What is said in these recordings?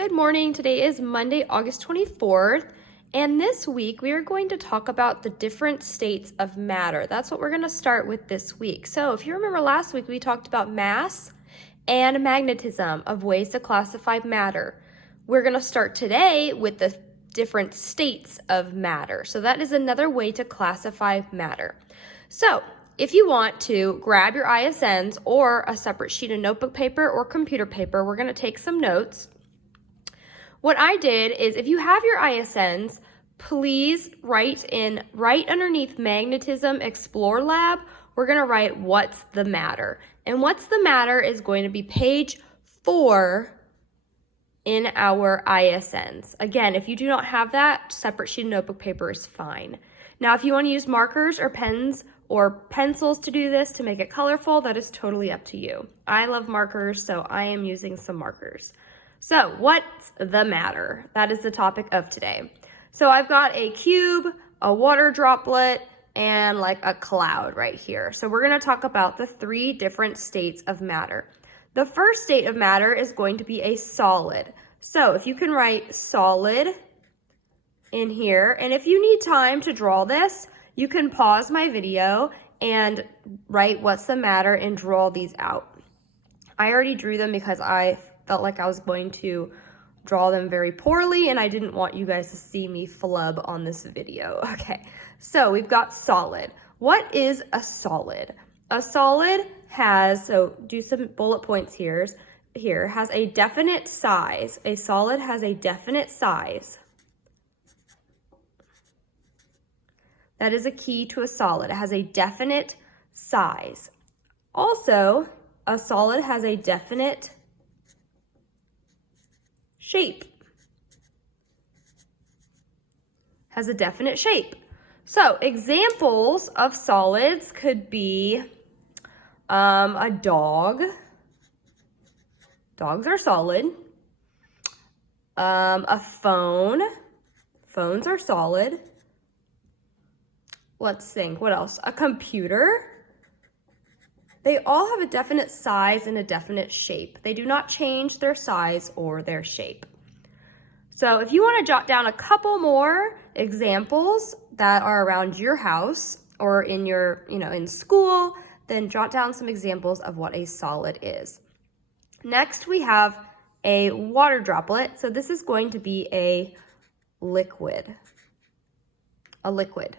Good morning. Today is Monday, August 24th, and this week we are going to talk about the different states of matter. That's what we're going to start with this week. So if you remember last week, we talked about mass and magnetism of ways to classify matter. We're going to start today with the different states of matter. So that is another way to classify matter. So if you want to grab your ISNs or a separate sheet of notebook paper or computer paper, we're going to take some notes. What I did is, if you have your ISNs, please write right underneath Magnetism Explore Lab, we're going to write what's the matter. And what's the matter is going to be page 4 in our ISNs. Again, if you do not have that, separate sheet of notebook paper is fine. Now, if you want to use markers or pens or pencils to do this to make it colorful, that is totally up to you. I love markers, so I am using some markers. So, what's the matter? That is the topic of today. So I've got a cube, a water droplet, and like a cloud right here. So we're going to talk about the 3 different states of matter. The first state of matter is going to be a solid. So if you can write solid in here, and if you need time to draw this, you can pause my video and write what's the matter and draw these out. I already drew them because I felt like I was going to draw them very poorly and I didn't want you guys to see me flub on this video. Okay, so we've got solid. What is a solid? A solid has, so do some bullet points here, has a definite size. A solid has a definite size. That is a key to a solid. It has a definite size. Also, a solid has a definite shape. Has a definite shape. So examples of solids could be a dog. Dogs are solid. A phone. Phones are solid. Let's think, what else? A computer. They all have a definite size and a definite shape. They do not change their size or their shape. So if you want to jot down a couple more examples that are around your house or in your, in school, then jot down some examples of what a solid is. Next, we have a water droplet. So this is going to be a liquid. A liquid.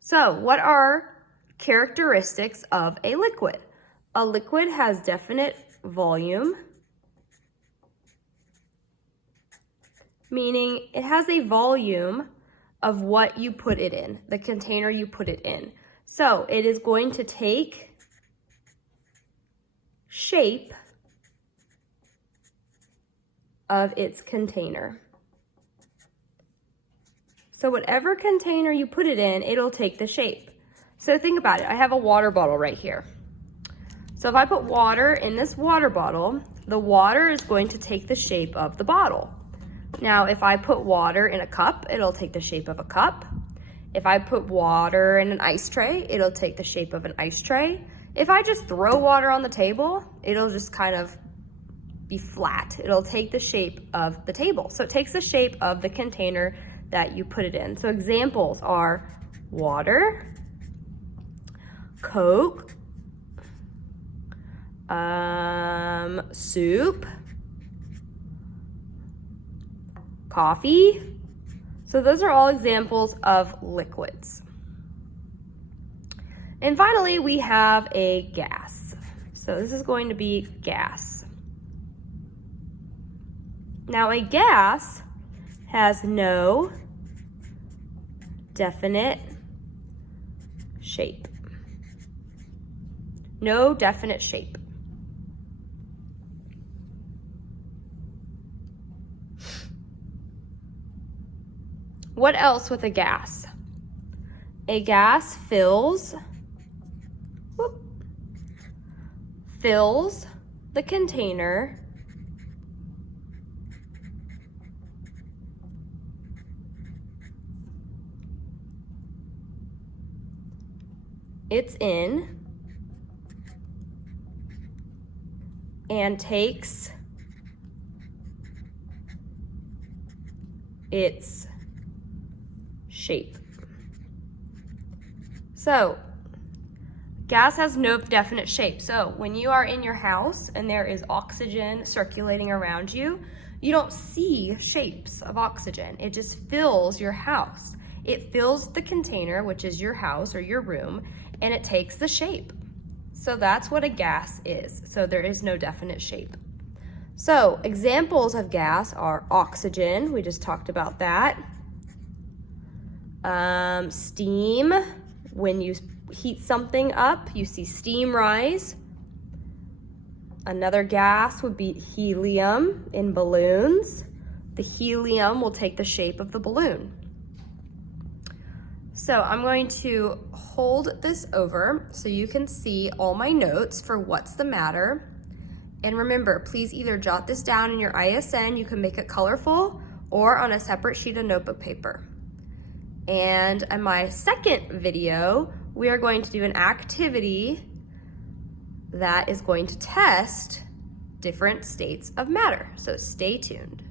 So what are characteristics of a liquid? A liquid has definite volume, meaning it has a volume of what you put it in, the container you put it in. So it is going to take shape of its container. So whatever container you put it in, it'll take the shape. So think about it. I have a water bottle right here. So if I put water in this water bottle, the water is going to take the shape of the bottle. Now, if I put water in a cup, it'll take the shape of a cup. If I put water in an ice tray, it'll take the shape of an ice tray. If I just throw water on the table, it'll just kind of be flat. It'll take the shape of the table. So it takes the shape of the container that you put it in. So examples are water, Coke, soup, coffee. So those are all examples of liquids. And finally, we have a gas. So this is going to be gas. Now a gas has no definite shape. No definite shape. What else with a gas? A gas fills the container it's in and takes its shape. So, gas has no definite shape. So when you are in your house and there is oxygen circulating around you, you don't see shapes of oxygen. It just fills your house. It fills the container, which is your house or your room, and it takes the shape. So that's what a gas is. So there is no definite shape. So examples of gas are oxygen. We just talked about that. Steam. When you heat something up, you see steam rise. Another gas would be helium in balloons. The helium will take the shape of the balloon. So I'm going to hold this over so you can see all my notes for what's the matter. And remember, please either jot this down in your ISN, you can make it colorful, or on a separate sheet of notebook paper. And in my second video, we are going to do an activity that is going to test different states of matter. So stay tuned.